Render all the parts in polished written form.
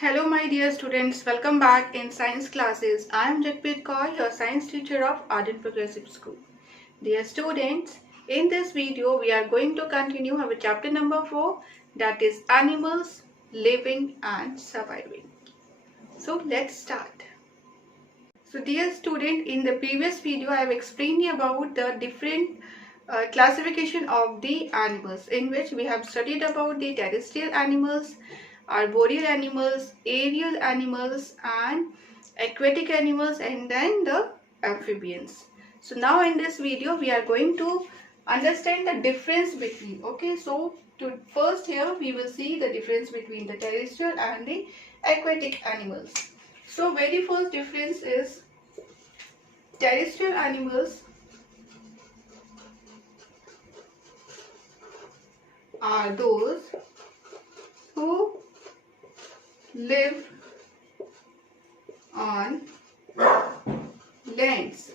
Hello my dear students, welcome back in science classes. I am Jagpreet Kaur, your science teacher of Ardent Progressive School. Dear students, in this video we are going to continue our chapter number 4, that is animals living and surviving. So let's start. So dear student, in the previous video I have explained about the different classification of the animals, in which we have studied about the terrestrial animals, arboreal animals, aerial animals and aquatic animals, and then the amphibians. So now in this video we are going to understand the difference between, first here we will see the difference between the terrestrial and the aquatic animals. So very first difference is terrestrial animals are those who live on lands.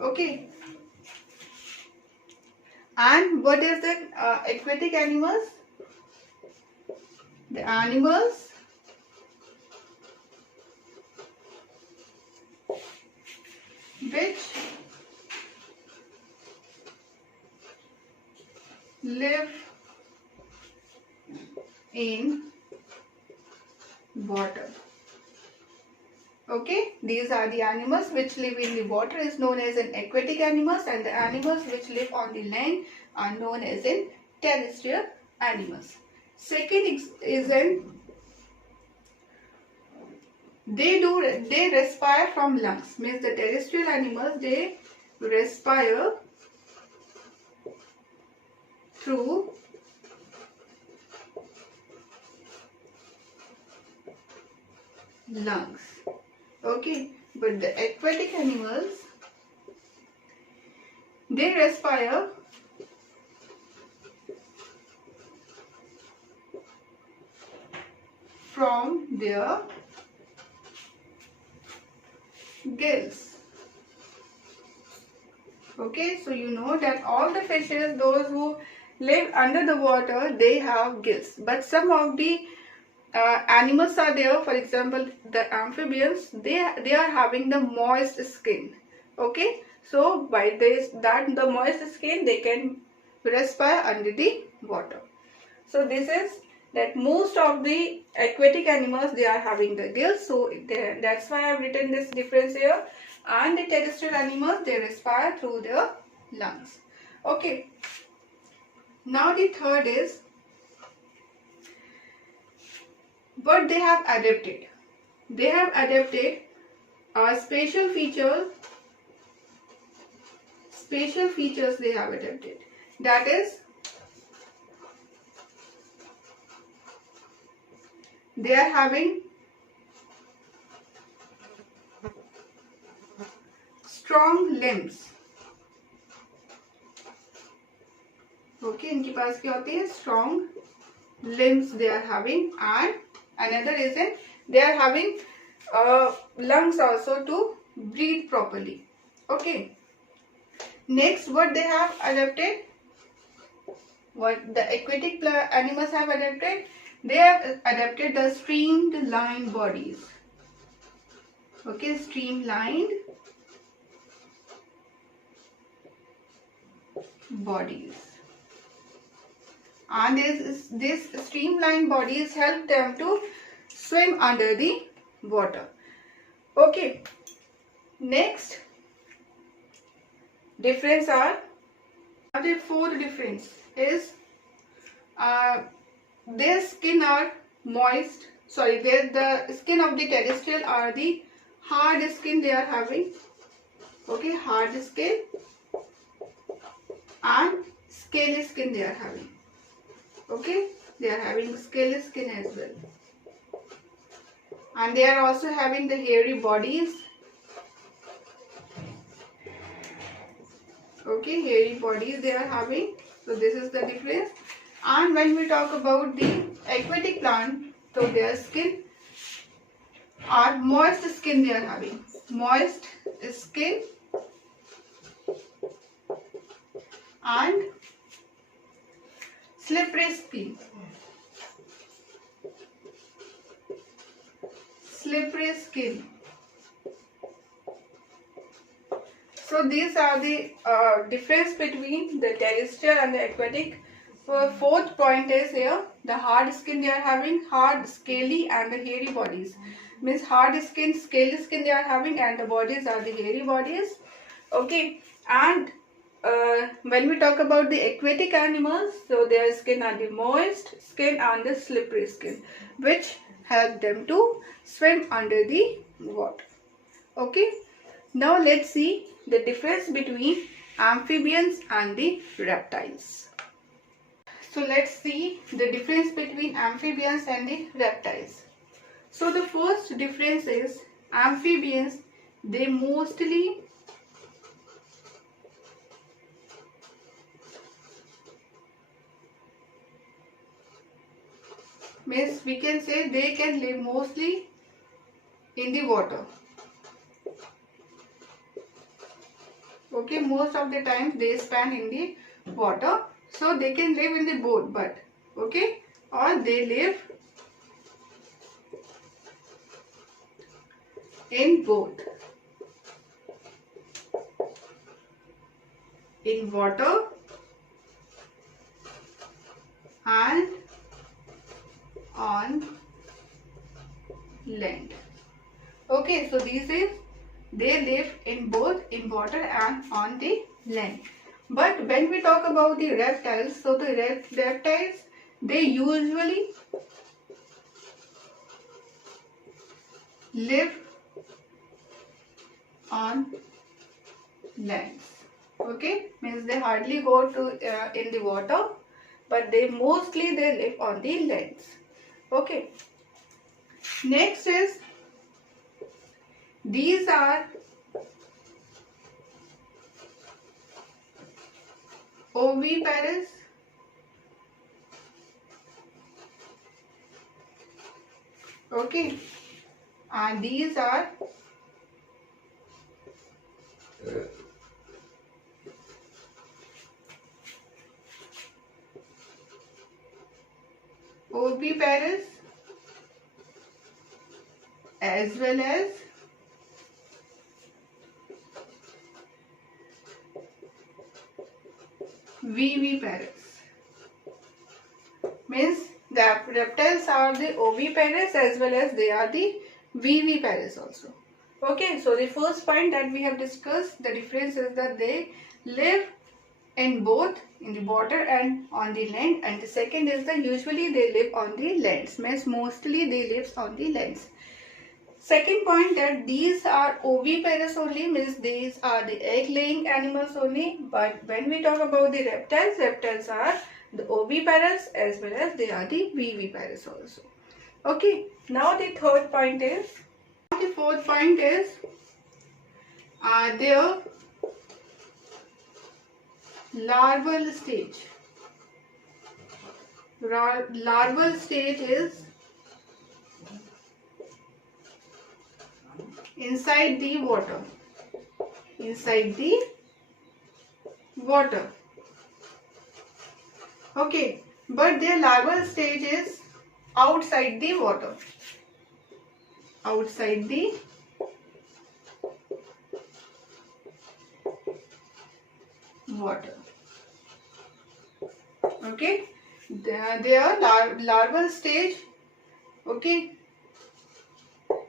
Okay. And what is the aquatic animals? The animals which live in water. Okay, these are the animals which live in the water is known as an aquatic animals, and the animals which live on the land are known as in terrestrial animals. Second is an they respire from lungs, means the terrestrial animals they respire through lungs. Okay, but the aquatic animals they respire from their gills. Okay, so you know that all the fishes, those who live under the water, they have gills, but some of the animals are there. For example, the amphibians, they are having the moist skin. Okay, so by the moist skin they can respire under the water. So this is that most of the aquatic animals they are having the gills, so that's why I have written this difference here. And the terrestrial animals they respire through their lungs. Okay, now the third is what they have adapted. They have adapted a special features they have adapted, that is they are having strong limbs. Okay, इनके पास क्या होती है? Strong limbs they are having, and another reason they are having lungs also to breathe properly. Okay. Next, what they have adapted, what the aquatic animals have adapted, they have adapted the streamlined bodies. Okay, streamlined bodies. And this streamlined bodies help them to swim under the water. Okay. Next difference are, the fourth difference is their skin are moist. Sorry, the skin of the terrestrial are the hard skin they are having. Okay, hard skin and scaly skin they are having. Okay, they are having scaly skin as well, and they are also having the hairy bodies. Okay, hairy bodies they are having. So this is the difference. And when we talk about the aquatic plant, so their skin are moist skin they are having. Moist skin and slippery skin. slippery skin. So these are the difference between the terrestrial and the aquatic. Fourth point is here, the hard skin they are having, hard, scaly and the hairy bodies. Means hard skin, scaly skin they are having, and the bodies are the hairy bodies. Okay, and when we talk about the aquatic animals, so their skin are the moist skin and the slippery skin, which help them to swim under the water. Okay, now let's see the difference between amphibians and the reptiles. So let's see the difference between amphibians and the reptiles. So the first difference is amphibians, they mostly means we can say they can live mostly in the water. Okay, most of the time they spend in the water, so they can live in the boat, but okay, or they live in both, in water and on land. Okay, so these is they live in both in water and on the land. But when we talk about the reptiles, so the reptiles, they usually live on lands. Okay, means they hardly go to in the water, but they mostly they live on the lands. Okay, next is these are oviparous, okay, and these are oviparous as well as viviparous. Means the reptiles are the oviparous as well as they are the viviparous also. Okay, so the first point that we have discussed, the difference is that they live in both in the water and on the land, and the second is that usually they live on the lands, means mostly they live on the lands. Second point, that these are oviparous only, means these are the egg laying animals only, but when we talk about the reptiles, reptiles are the oviparous as well as they are the viviparous also. Okay, now the third point is, the fourth point is their larval stage. Larval stage is inside the water. Inside the water. Okay, but their larval stage is outside the water. Outside the water. Okay, their larval stage, okay,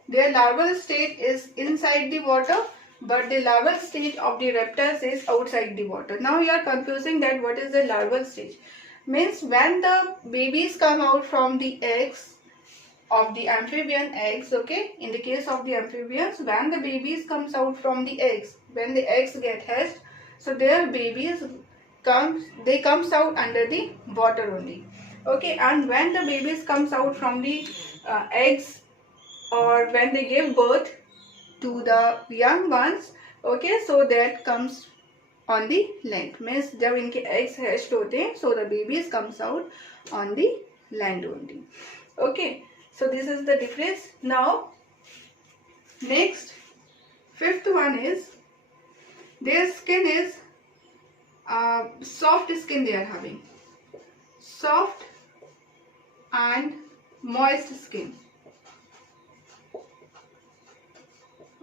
their larval stage is inside the water, but the larval stage of the reptiles is outside the water. Now you are confusing that what is the larval stage. Means when the babies come out from the eggs of the amphibian eggs, okay, in the case of the amphibians, when the babies comes out from the eggs, when the eggs get hatched, so their babies comes out under the water only. Okay, and when the babies comes out from the eggs, or when they give birth to the young ones, okay, so that comes on the land. Means जब इनके eggs hatched होते हैं, so the babies comes out on the land only. Okay, so this is the difference. Now next, fifth one is their skin is soft skin they are having. Soft and moist skin.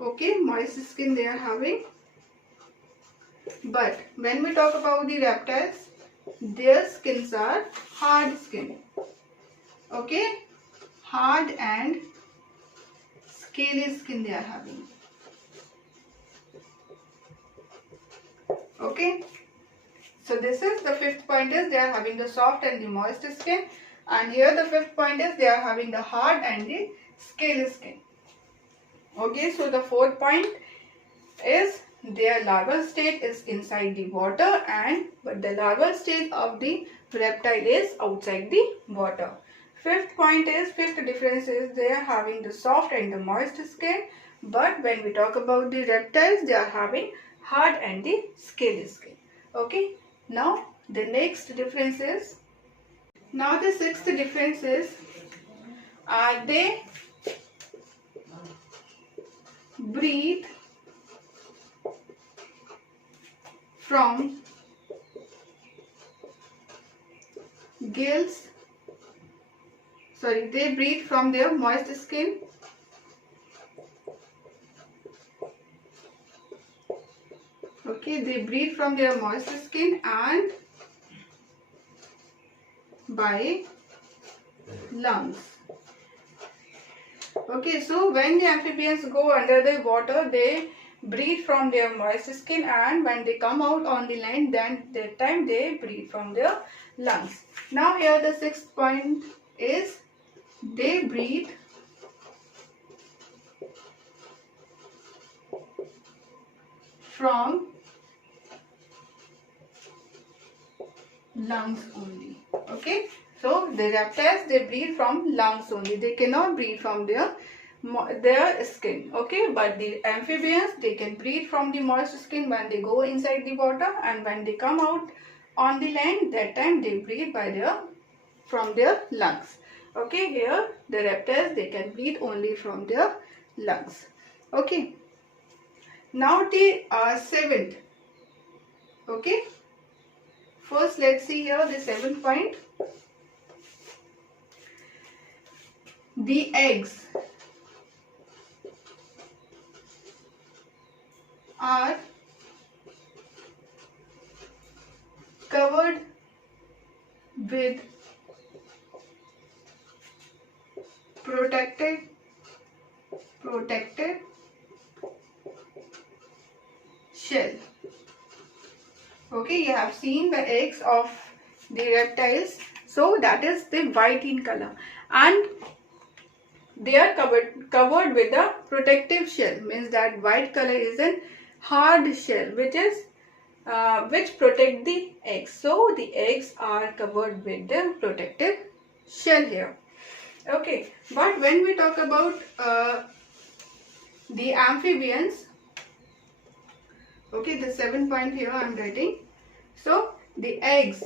Okay, moist skin they are having. But when we talk about the reptiles, their skins are hard skin. Okay, hard and scaly skin they are having. Okay, so this is the fifth point is they are having the soft and the moist skin, and here the fifth point is they are having the hard and the scaly skin. Okay, so the fourth point is their larval state is inside the water, but the larval stage of the reptile is outside the water. Fifth difference is they are having the soft and the moist skin, but when we talk about the reptiles, they are having hard and the scaly skin. Okay, now the next difference is, now the sixth difference is, they breathe from gills, they breathe from their moist skin. Okay, they breathe from their moist skin and by lungs. Okay, so when the amphibians go under the water, they breathe from their moist skin, and when they come out on the land, then that time they breathe from their lungs. Now here the sixth point is they breathe from lungs only. Okay, so the reptiles they breathe from lungs only. They cannot breathe from their skin. Okay, but the amphibians they can breathe from the moist skin when they go inside the water, and when they come out on the land, that time they breathe from their lungs. Okay, here the reptiles they can breathe only from their lungs. Okay, now the seventh. Okay, first let's see here the seventh point. The eggs are covered with protected shell. Okay, you have seen the eggs of the reptiles. So that is the white in color, and they are covered with a protective shell. Means that white color is a hard shell which protect the eggs. So the eggs are covered with the protective shell here. Okay, but when we talk about the amphibians, okay, the 7th point here I am writing. So the eggs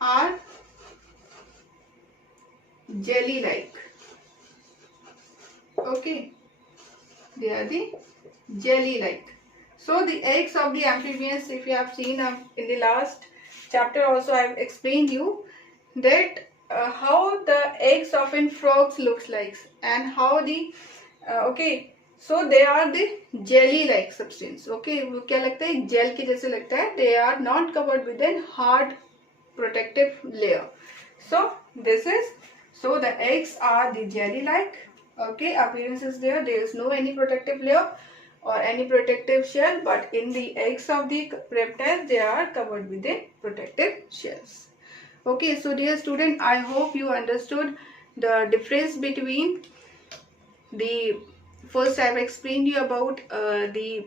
are jelly like. Okay, they are the jelly like. So the eggs of the amphibians, if you have seen in the last chapter also I have explained you that how the eggs of frogs looks like, and how the okay, so they are the jelly like substance. Okay, वो क्या लगता है, jail के जैसे लगता है. They are not covered with a hard protective layer. So this is, so the eggs are the jelly like. Okay, appearance is there. There is no any protective layer or any protective shell, but in the eggs of the reptiles they are covered with a protective shells. Okay, so dear student, I hope you understood the difference between the, first I have explained you about the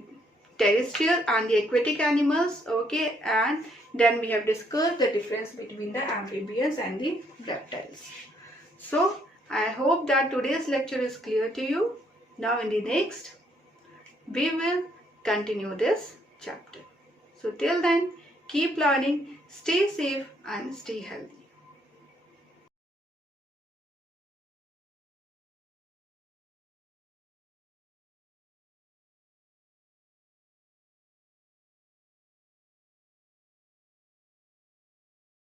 terrestrial and the aquatic animals. Okay, and then we have discussed the difference between the amphibians and the reptiles. So I hope that today's lecture is clear to you. Now in the next we will continue this chapter. So till then, keep learning, stay safe and stay healthy.